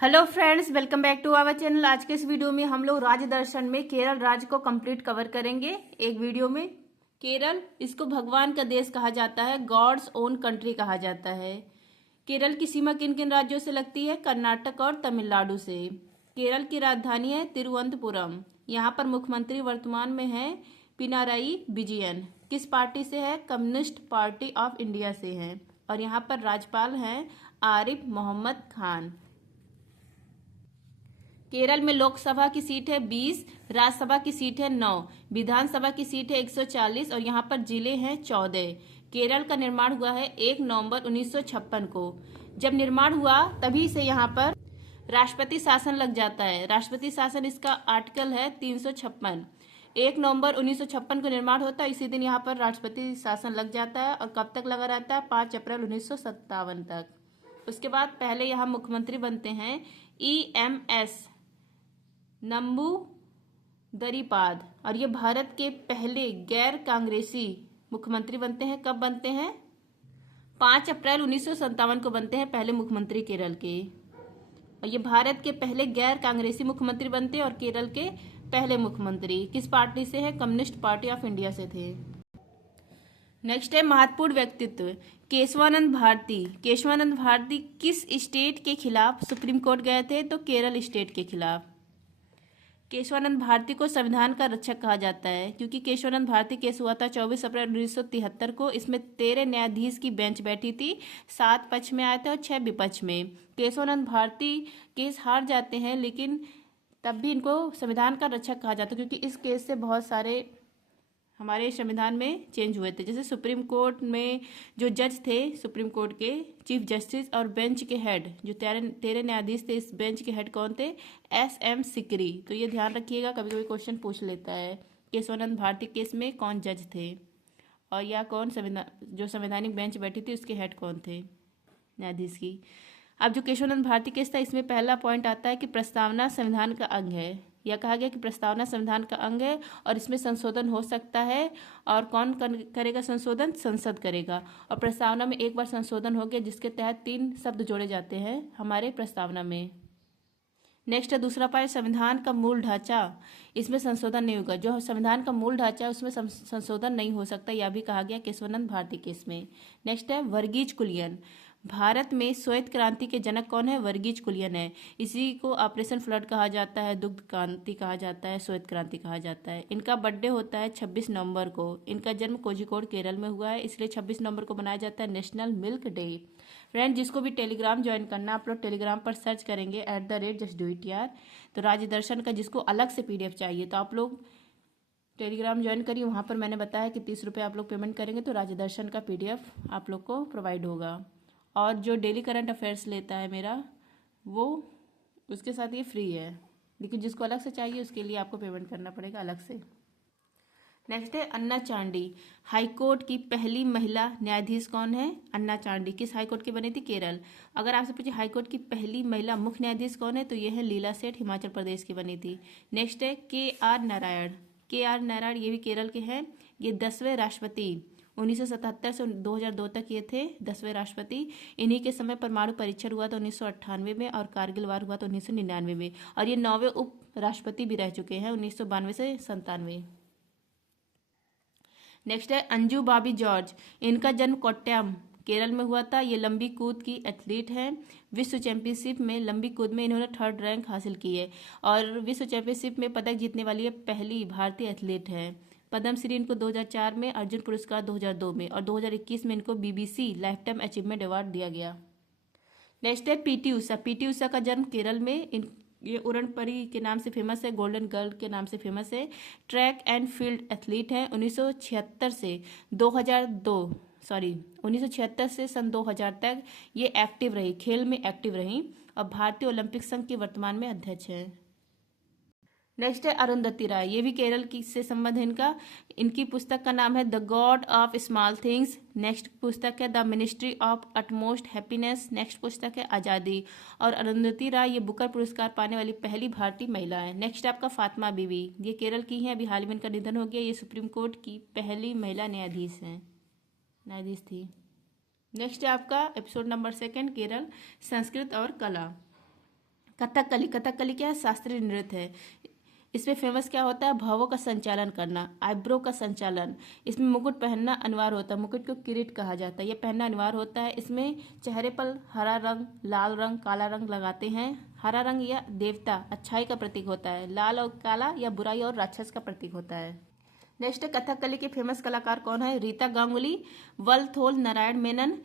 Hello friends, welcome back to our channel. आज के इस वीडियो में हम लोग राज्य दर्शन में केरल राज्य को कंप्लीट कवर करेंगे एक वीडियो में। केरल, इसको भगवान का देश कहा जाता है, गॉड्स ओन कंट्री कहा जाता है। केरल की सीमा किन किन राज्यों से लगती है? कर्नाटक और तमिलनाडु से। केरल की राजधानी है तिरुवनंतपुरम। यहाँ पर मुख्यमंत्री वर्तमान में है पिनाराई विजयन। किस पार्टी से है? कम्युनिस्ट पार्टी ऑफ इंडिया से है। और यहाँ पर राज्यपाल हैं आरिफ मोहम्मद खान। केरल में लोकसभा की सीट है 20, राज्यसभा की सीट है 9, विधानसभा की सीट है 140 और यहाँ पर जिले हैं 14। केरल का निर्माण हुआ है 1 नवंबर 1956 को। जब निर्माण हुआ तभी से यहाँ पर राष्ट्रपति शासन लग जाता है। राष्ट्रपति शासन इसका आर्टिकल है 356। 1 नवंबर 1956 को निर्माण होता है, इसी दिन यहाँ पर राष्ट्रपति शासन लग जाता है और कब तक लगा रहता है? 5 अप्रैल 1957 तक। उसके बाद पहले यहाँ मुख्यमंत्री बनते हैं EMS नंबू दरीपाद, और ये भारत के पहले गैर कांग्रेसी मुख्यमंत्री बनते हैं। कब बनते हैं? 5 अप्रैल 1957 को बनते हैं पहले मुख्यमंत्री केरल के। और ये भारत के पहले गैर कांग्रेसी मुख्यमंत्री बनते हैं और केरल के पहले मुख्यमंत्री किस पार्टी से है? कम्युनिस्ट पार्टी ऑफ इंडिया से थे। नेक्स्ट है महत्वपूर्ण व्यक्तित्व। केशवानंद भारती। केशवानंद भारती किस स्टेट के खिलाफ सुप्रीम कोर्ट गए थे? तो केरल स्टेट के खिलाफ। केशवानंद भारती को संविधान का रक्षक कहा जाता है क्योंकि केशवानंद भारती केस हुआ था 24 अप्रैल 1973 को। इसमें 13 न्यायाधीश की बेंच बैठी थी, 7 पक्ष में आए थे और 6 विपक्ष में। केशवानंद भारती केस हार जाते हैं, लेकिन तब भी इनको संविधान का रक्षक कहा जाता है क्योंकि इस केस से बहुत सारे हमारे संविधान में चेंज हुए थे। जैसे सुप्रीम कोर्ट में जो जज थे, सुप्रीम कोर्ट के चीफ जस्टिस और बेंच के हेड, जो 13 न्यायाधीश थे, इस बेंच के हेड कौन थे? SM सिकरी। तो ये ध्यान रखिएगा, कभी कभी क्वेश्चन पूछ लेता है केशवानंद भारती केस में कौन जज थे और या कौन जो संवैधानिक बेंच बैठी थी उसके हेड कौन थे न्यायाधीश की। अब जो केशवानंद भारती केस था, इसमें पहला पॉइंट आता है कि प्रस्तावना संविधान का अंग है। यह कहा गया कि प्रस्तावना संविधान का अंग है और इसमें संशोधन हो सकता है। और कौन करेगा संशोधन? संसद करेगा। और प्रस्तावना में एक बार संशोधन हो गया जिसके तहत 3 शब्द जोड़े जाते हैं हमारे प्रस्तावना में। नेक्स्ट है दूसरा पॉइंट, संविधान का मूल ढांचा। इसमें संशोधन नहीं होगा। जो संविधान का मूल ढांचा है उसमें संशोधन नहीं हो सकता, यह भी कहा गया केशवानंद भारती केस में। नेक्स्ट है वर्गीज कुरियन। भारत में श्वेत क्रांति के जनक कौन है? वर्गीज कुरियन है। इसी को ऑपरेशन फ्लड कहा जाता है, दुग्ध क्रांति कहा जाता है, श्वेत क्रांति कहा जाता है। इनका बर्थडे होता है 26 नवंबर को। इनका जन्म कोझिकोड केरल में हुआ है, इसलिए 26 नवंबर को मनाया जाता है नेशनल मिल्क डे। फ्रेंड, जिसको भी टेलीग्राम ज्वाइन करना, आप लोग टेलीग्राम पर सर्च करेंगे @justdoit यार। तो राज्य दर्शन का जिसको अलग से PDF चाहिए तो आप लोग टेलीग्राम ज्वाइन करिए। वहाँ पर मैंने बताया कि 30 रुपये आप लोग पेमेंट करेंगे तो राज्य दर्शन का PDF आप लोग को प्रोवाइड होगा। और जो डेली करंट अफेयर्स लेता है मेरा, वो उसके साथ ये फ्री है, लेकिन जिसको अलग से चाहिए उसके लिए आपको पेमेंट करना पड़ेगा अलग से। नेक्स्ट है अन्ना चांडी। हाईकोर्ट की पहली महिला न्यायाधीश कौन है? अन्ना चांडी किस हाईकोर्ट की बनी थी? केरल। अगर आपसे पूछे हाईकोर्ट की पहली महिला मुख्य न्यायाधीश कौन है, तो ये है लीला सेठ, हिमाचल प्रदेश की बनी थी। नेक्स्ट है KR नारायण। KR नारायण ये भी केरल के हैं। ये 10वें राष्ट्रपति, 1977 से 2002 तक ये थे 10वें राष्ट्रपति। इन्हीं के समय परमाणु परीक्षण हुआ था 1998 में और कारगिल वार हुआ था 1999 में। और ये 9वें उप राष्ट्रपति भी रह चुके हैं 1992 से 97। नेक्स्ट है अंजू बॉबी जॉर्ज। इनका जन्म कोट्टयम केरल में हुआ था। ये लंबी कूद की एथलीट हैं। विश्व चैंपियनशिप में लंबी कूद में इन्होंने 3rd रैंक हासिल की है और विश्व चैंपियनशिप में पदक जीतने वाली ये पहली भारतीय एथलीट है। पद्मश्री इनको 2004 में, अर्जुन पुरस्कार 2002 में और 2021 में इनको BBC life time achievement award दिया गया। नेक्स्ट है PT उषा। PT उषा का जन्म केरल में, ये उड़न परी के नाम से फेमस है, गोल्डन गर्ल के नाम से फेमस है। ट्रैक एंड फील्ड एथलीट है। 1976 से 2000 तक ये एक्टिव रही, खेल में एक्टिव रही और भारतीय ओलंपिक संघ के वर्तमान में अध्यक्ष है। नेक्स्ट है अरुंधति राय। ये भी केरल की से संबंध है इनका। इनकी पुस्तक का नाम है the God of small things. Next पुस्तक है the ministry of utmost happiness. Next पुस्तक है आज़ादी। और अरुंधति राय ये बुकर पुरस्कार पाने वाली पहली भारतीय महिला है। नेक्स्ट आपका फातिमा बीवी। ये केरल की है, अभी हाल ही में इनका निधन हो गया। ये सुप्रीम कोर्ट की पहली महिला न्यायाधीश थी। नेक्स्ट है आपका एपिसोड नंबर 2 केरल, संस्कृत और कला। कथकली, कथकली क्या है? शास्त्रीय नृत्य है। इसमें फेमस क्या होता है? भावों का संचालन करना, आईब्रो का संचालन। इसमें मुकुट पहनना अनिवार्य होता है, मुकुट को किरीट कहा जाता है, यह पहनना अनिवार्य होता है। इसमें चेहरे पर हरा रंग, लाल रंग, काला रंग लगाते हैं। हरा रंग या देवता अच्छाई का प्रतीक होता है, लाल और काला या बुराई और राक्षस का प्रतीक होता है। नेक्स्ट है कथकली के फेमस कलाकार कौन है? रीता गांगुली, वलथोल नारायण मेनन,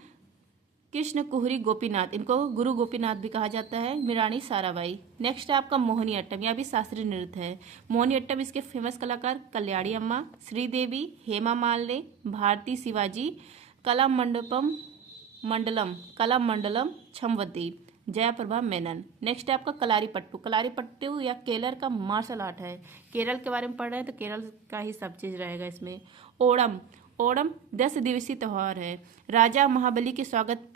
कृष्ण कुहरी गोपीनाथ, इनको गुरु गोपीनाथ भी कहा जाता है, मिरानी साराबाई। नेक्स्ट है आपका मोहिनी अट्टम, यह भी शास्त्रीय नृत्य है। मोहिनी अट्टम इसके फेमस कलाकार कल्याणी अम्मा, श्रीदेवी, हेमा मालिनी, भारती शिवाजी, कला मंडलम छमवती, जयाप्रभा मेनन। नेक्स्ट है आपका कलारी पट्टू, कलारी पट्टू या केरल का मार्शल आर्ट है। केरल के बारे में पढ़ रहे हैं तो केरल का ही सब चीज रहेगा इसमें। ओणम, ओणम 10 दिवसीय त्यौहार है। राजा महाबली के स्वागत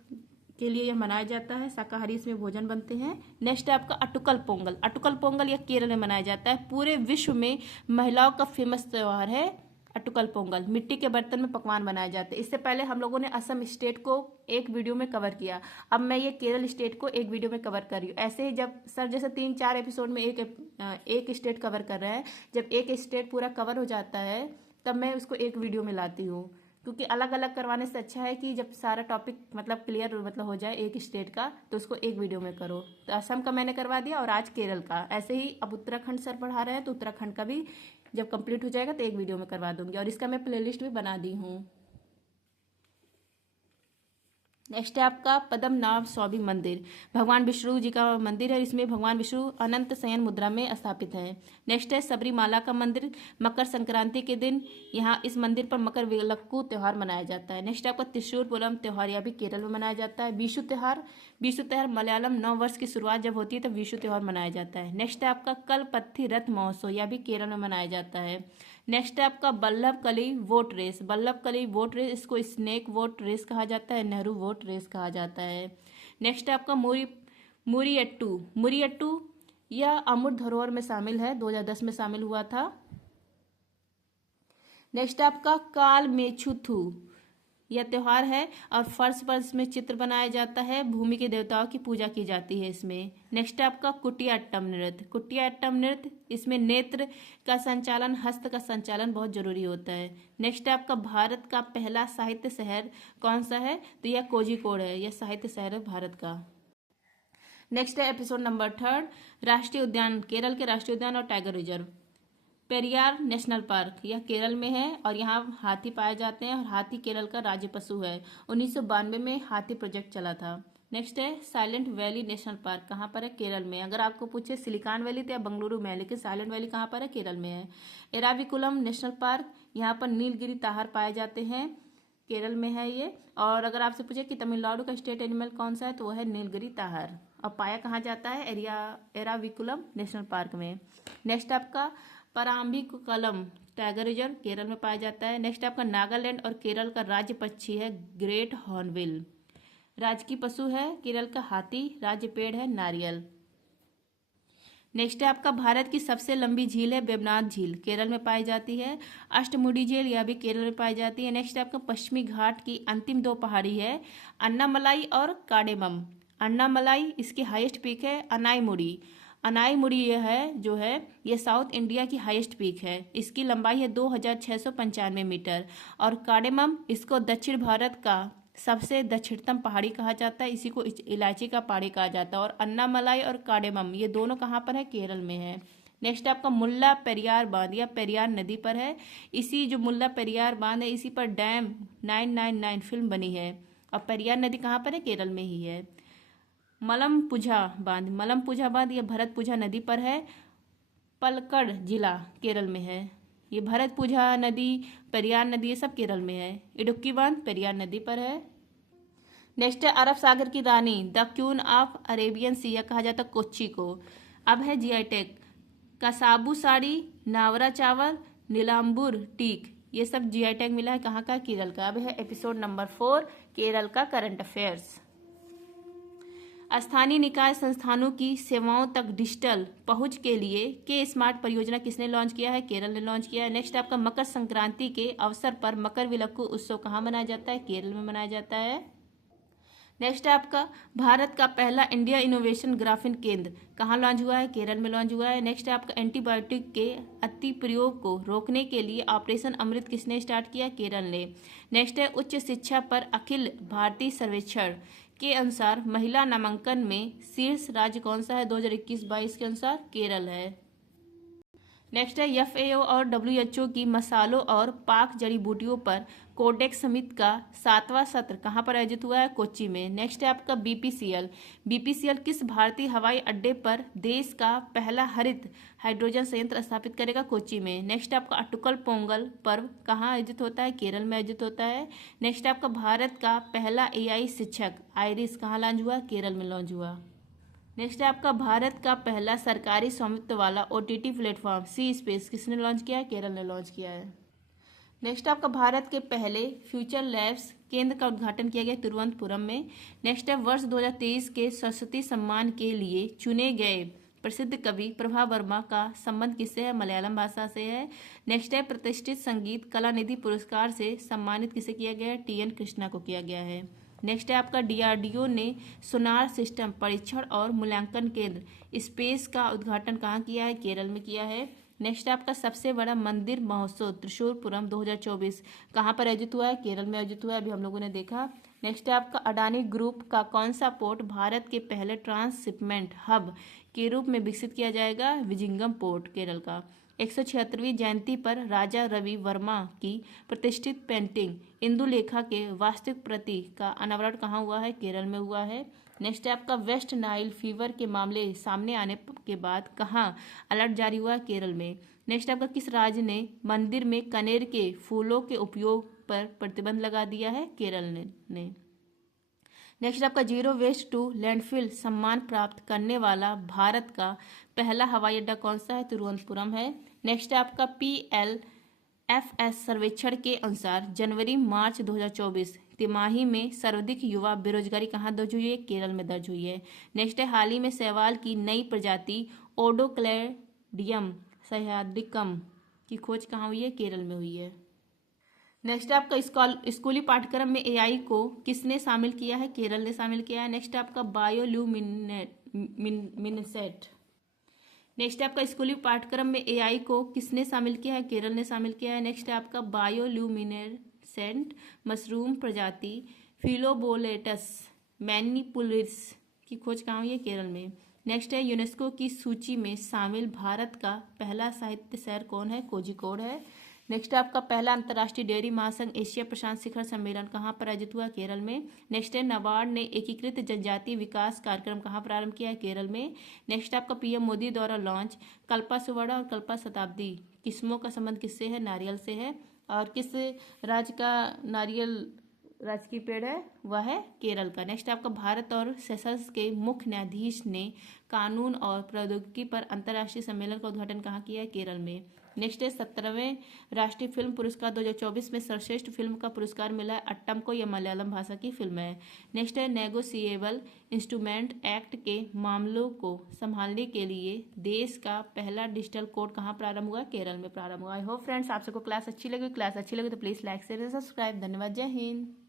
के लिए यह मनाया जाता है, शाकाहारी इसमें भोजन बनते हैं। नेक्स्ट है आपका अटुकल पोंगल, अटुकल पोंगल यह केरल में मनाया जाता है। पूरे विश्व में महिलाओं का फेमस त्यौहार है अटुकल पोंगल। मिट्टी के बर्तन में पकवान बनाए जाते हैं। इससे पहले हम लोगों ने असम स्टेट को एक वीडियो में कवर किया, अब मैं ये केरल स्टेट को एक वीडियो में कवर कर रही हूँ। ऐसे ही जब सर जैसे 3-4 एपिसोड में एक स्टेट कवर कर रहे हैं, जब एक स्टेट पूरा कवर हो जाता है तब मैं उसको एक वीडियो में लाती हूँ, क्योंकि अलग अलग करवाने से अच्छा है कि जब सारा टॉपिक मतलब क्लियर मतलब हो जाए एक स्टेट का, तो उसको एक वीडियो में करो। तो असम का मैंने करवा दिया और आज केरल का। ऐसे ही अब उत्तराखंड सर पढ़ा रहे हैं तो उत्तराखंड का भी जब कंप्लीट हो जाएगा तो एक वीडियो में करवा दूंगी, और इसका मैं प्लेलिस्ट भी बना दी हूँ। नेक्स्ट है आपका पद्मनाभ स्वामी मंदिर, भगवान विष्णु जी का मंदिर है। इसमें भगवान विष्णु अनंत शयन मुद्रा में स्थापित है। नेक्स्ट है सबरीमाला का मंदिर, मकर संक्रांति के दिन यहाँ इस मंदिर पर मकर विलक्कू त्यौहार मनाया जाता है। नेक्स्ट आपका त्रिशूर पूनम त्यौहार, यह भी केरल में मनाया जाता है। विशु त्यौहार, विशु त्यौहार मलयालम नव वर्ष की शुरुआत जब होती है तब विशु त्यौहार मनाया जाता है। नेक्स्ट है आपका कलपत्थी रथ महोत्सव, यह भी केरल में मनाया जाता है। नेक्स्ट है आपका वल्लभ कली वोट रेस, वल्लभ कली वोट रेस, इसको स्नेक वोट रेस कहा जाता है, नेहरू वोट रेस कहा जाता है। नेक्स्ट है आपका मुरियट्टू, मुरियट्टू यह अमूर्त धरोहर में शामिल है, 2010 में शामिल हुआ था। नेक्स्ट आपका काल मेछुथु, यह त्योहार है और फर्श पर इसमें चित्र बनाया जाता है, भूमि के देवताओं की पूजा की जाती है इसमें। नेक्स्ट आपका कुटियाट्टम नृत्य, कुटियाट्टम नृत्य इसमें नेत्र का संचालन, हस्त का संचालन बहुत जरूरी होता है। नेक्स्ट आपका भारत का पहला साहित्य शहर कौन सा है? तो यह कोझिकोड है, यह साहित्य शहर है भारत का। नेक्स्ट है एपिसोड नंबर 3, राष्ट्रीय उद्यान, केरल के राष्ट्रीय उद्यान और tiger reserve. Periyar national park, यह केरल में है और यहाँ हाथी पाए जाते हैं और हाथी केरल का राज्य पशु है। 1992 में हाथी प्रोजेक्ट चला था। नेक्स्ट है साइलेंट वैली नेशनल पार्क, कहाँ पर है? केरल में। अगर आपको पूछे सिलिकॉन वैली तो या बंगलुरु में है, लेकिन साइलेंट वैली कहाँ पर है? केरल में है। एराविकुलम नेशनल पार्क, यहाँ पर नीलगिरी ताहर पाए जाते हैं, केरल में है ये। और अगर आपसे पूछे कि तमिलनाडु का स्टेट एनिमल कौन सा है तो वह है नीलगिरी ताहर, और पाया कहाँ जाता है? एराविकुलम नेशनल पार्क में। नेक्स्ट आपका पराम्बिकुलम टाइगर रिजर्व, केरल में पाया जाता है। नेक्स्ट आपका नागालैंड और केरल का राज्य पक्षी है ग्रेट हॉर्नबिल, राजकीय पशु है केरल का हाथी, राज्य पेड़ है नारियल। नेक्स्ट है आपका भारत की सबसे लंबी झील है वेबनाथ झील, केरल में पाई जाती है। अष्टमुडी झील, यह भी केरल में पाई जाती है। नेक्स्ट आपका पश्चिमी घाट की अंतिम 2 पहाड़ी है अन्नामलाई और काडेमम। अन्नामलाई इसकी हाईएस्ट पीक है, अनाईमुड़ी, अनाईमुड़ी यह है जो है ये साउथ इंडिया की हाईएस्ट पीक है, इसकी लंबाई है 2695 मीटर। और काडेमम इसको दक्षिण भारत का सबसे दक्षिणतम पहाड़ी कहा जाता है, इसी को इलायची का पहाड़ी कहा जाता है। और अन्नामलाई और काडेमम ये दोनों कहाँ पर है? केरल में है। नेक्स्ट आपका मुल्ला पेरियार बांध, या पेरियार नदी पर है। इसी जो मुल्ला पेरियार बांध है इसी पर डैम 999 फिल्म बनी है, और पेरियार नदी कहाँ पर है? केरल में ही है। मलमपुझा बांध, मलमपुझा बांध ये भरतपुझा नदी पर है, पलक्कड़ जिला केरल में है। ये भरतपुझा नदी, पेरियार नदी ये सब केरल में है। इडुक्की बांध पेरियार नदी पर है। नेक्स्ट है अरब सागर की रानी, द क्वीन ऑफ अरेबियन सी, कहा जाता है कोच्चि को। अब है जीआई टैग, कसाबू साड़ी, नावरा चावल, नीलाम्बूर टीक, ये सब जीआई टैग मिला है कहाँ का? केरल का। अब है एपिसोड नंबर 4 केरल का करंट अफेयर्स। स्थानीय निकाय संस्थानों की सेवाओं तक डिजिटल पहुंच के लिए के स्मार्ट परियोजना किसने लॉन्च किया है? केरल ने लॉन्च किया है। नेक्स्ट आपका मकर संक्रांति के अवसर पर मकर विलक्कू उत्सव कहाँ मनाया जाता है? केरल में मनाया जाता है। नेक्स्ट है आपका भारत का पहला इंडिया इनोवेशन ग्राफीन केंद्र कहाँ लॉन्च हुआ है? केरल में लॉन्च हुआ है। नेक्स्ट है आपका एंटीबायोटिक के अति प्रयोग को रोकने के लिए ऑपरेशन अमृत किसने स्टार्ट किया? केरल ने। नेक्स्ट है उच्च शिक्षा पर अखिल भारतीय सर्वेक्षण के अनुसार महिला नामांकन में शीर्ष राज्य कौन सा है 2021-22 के अनुसार? केरल है। नेक्स्ट है FAO और WHO की मसालों और पाक जड़ी बूटियों पर कोडेक्स समिति का 7वां सत्र कहाँ पर आयोजित हुआ है? कोच्चि में। नेक्स्ट है आपका BPCL किस भारतीय हवाई अड्डे पर देश का पहला हरित हाइड्रोजन संयंत्र स्थापित करेगा? कोच्चि में। नेक्स्ट आपका अटुकल पोंगल पर्व कहाँ आयोजित होता है? केरल में आयोजित होता है। नेक्स्ट आपका भारत का पहला AI शिक्षक आइरिस कहाँ लॉन्च हुआ? केरल में लॉन्च हुआ। नेक्स्ट है आपका भारत का पहला सरकारी स्वामित्व वाला OTT प्लेटफॉर्म सी स्पेस किसने लॉन्च किया है? केरल ने लॉन्च किया है। नेक्स्ट आपका भारत के पहले फ्यूचर लैब्स केंद्र का उद्घाटन किया गया तिरुवनंतपुरम में। नेक्स्ट है वर्ष 2023 के सरस्वती सम्मान के लिए चुने गए प्रसिद्ध कवि प्रभा वर्मा का संबंध किससे है? मलयालम भाषा से है। नेक्स्ट है प्रतिष्ठित संगीत कलानिधि पुरस्कार से सम्मानित किसे किया गया है? TN कृष्णा को किया गया है। नेक्स्ट है आपका DRDO ने सोनार सिस्टम परीक्षण और मूल्यांकन केंद्र स्पेस का उद्घाटन कहाँ किया है? केरल में किया है। नेक्स्ट आपका सबसे बड़ा मंदिर महोत्सव त्रिशूरपुरम 2024 कहाँ पर आयोजित हुआ है? केरल में आयोजित हुआ है, अभी हम लोगों ने देखा। नेक्स्ट है आपका अडानी ग्रुप का कौन सा पोर्ट भारत के पहले ट्रांसशिपमेंट हब के रूप में विकसित किया जाएगा? विजिंगम पोर्ट केरल का। 176वीं जयंती पर राजा रवि वर्मा की प्रतिष्ठित पेंटिंग इंदुलेखा के वास्तविक प्रति का अनावरण कहाँ हुआ है? केरल में हुआ है। नेक्स्ट है आपका वेस्ट नाइल फीवर के मामले सामने आने के बाद कहाँ अलर्ट जारी हुआ? केरल में। नेक्स्ट आपका किस राज्य ने मंदिर में कनेर के फूलों के उपयोग पर प्रतिबंध लगा दिया है? केरल ने। नेक्स्ट आपका जीरो वेस्ट टू लैंडफिल सम्मान प्राप्त करने वाला भारत का पहला हवाई अड्डा कौन सा है? तिरुवनंतपुरम है। नेक्स्ट है आपका PLFS सर्वेक्षण के अनुसार जनवरी मार्च 2024 तिमाही में सर्वाधिक युवा बेरोजगारी कहाँ दर्ज हुई है? केरल में दर्ज हुई है। नेक्स्ट है हाल ही में शैवाल की नई प्रजाति ओडोक्लेडियम सह्याद्रिकम की खोज कहाँ हुई है? केरल में हुई है। नेक्स्ट आपका स्कूली पाठ्यक्रम में AI को किसने शामिल किया है? केरल ने शामिल किया है। नेक्स्ट आपका बायोल्यूमिनेसेंट। नेक्स्ट आपका स्कूली पाठ्यक्रम में AI को किसने शामिल किया है? केरल ने शामिल किया है। नेक्स्ट आपका बायोल्यूमिनेसेंट मशरूम प्रजाति फिलोबोलेटस मैनिपुलिस की खोज कहाँ हुई है? केरल में। नेक्स्ट है यूनेस्को की सूची में शामिल भारत का पहला साहित्य शहर कौन है? कोझिकोड है। नेक्स्ट आपका पहला अंतर्राष्ट्रीय डेयरी महासंघ एशिया प्रशांत शिखर सम्मेलन कहाँ पर आयोजित हुआ? केरल में। नेक्स्ट है नाबार्ड ने एकीकृत जनजातीय विकास कार्यक्रम कहाँ प्रारंभ किया है? केरल में। नेक्स्ट आपका PM मोदी द्वारा लॉन्च कल्पा सुवर्णा और कल्पा शताब्दी किस्मों का संबंध किससे है? नारियल से है। और किस राज्य का नारियल राजकीय पेड़ है? वह है केरल का। नेक्स्ट आपका भारत और सेशल्स के मुख्य न्यायाधीश ने कानून और प्रौद्योगिकी पर अंतर्राष्ट्रीय सम्मेलन का उद्घाटन कहाँ किया है? केरल में। नेक्स्ट है 17वें राष्ट्रीय फिल्म पुरस्कार 2024 में सर्वश्रेष्ठ फिल्म का पुरस्कार मिला है अट्टम को, यह मलयालम भाषा की फिल्म है। नेक्स्ट है नेगोशिएबल इंस्ट्रूमेंट एक्ट के मामलों को संभालने के लिए देश का पहला डिजिटल कोर्ट कहाँ प्रारंभ हुआ? केरल में प्रारंभ हुआ। आई होप फ्रेंड्स आप सबको क्लास अच्छी लगी तो प्लीज़ लाइक शेयर सब्सक्राइब। धन्यवाद। जय हिंद।